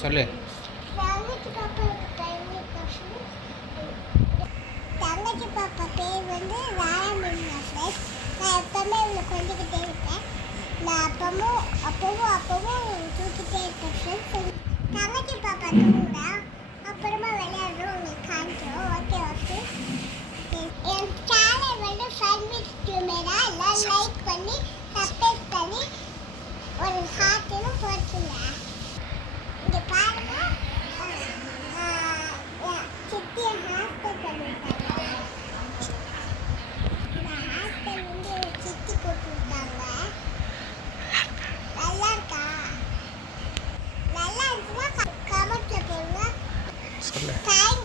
சொல்லு. தங்கச்சி பாப்பா பேர் வந்து ராயமின்னா ஃப்ரெண்ட்ஸ் நான் எப்பவுமே இவங்களை கொஞ்சிக்கிட்டே இருப்பேன் நான் அப்பவும் அப்பவும் அப்பவும் தூக்கிட்டே இருப்பேன் ஃப்ரெண்ட்ஸ் தங்கச்சி பாப்பா தூங்குறேன் பண்ணி சப்ஸ்கிரைப் பண்ணி ஒரு ஹார்ட்டுன்னு போட்டுருங்க இங்கே பாருங்க. சித்தி ஹாஸ்பிட்டல் இருக்காங்க அந்த ஹாஸ்பிட்டல் வந்து சித்தி போட்டுருக்காங்க. நல்லா இருக்கா? நல்லா இருக்குன்னா கமெண்ட்ல போடுங்க. தேங்க்ஸ்